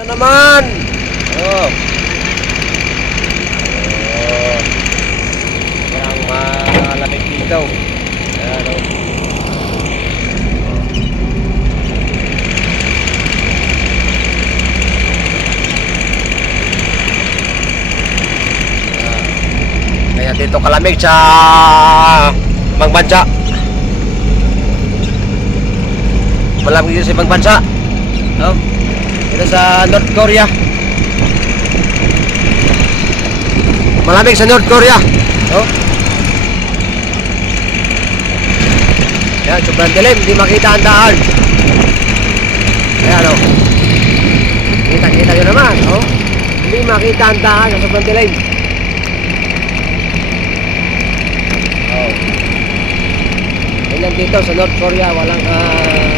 Na naman. Oh. Oh. Parang malamig dito. Ayan, oh. Kaya dito kalamig sa Magbansa. Malamig dito sa Magbansa. No? Dito sa North Korea. Malamig sa North Korea. No? Yan, sobrang dilim. Hindi makita ang daan. Ayan, o. Kita-kita nyo naman, no? Hindi makita ang daan sa sobrang dilim. Oh. Ganyan dito sa North Korea, walang, init.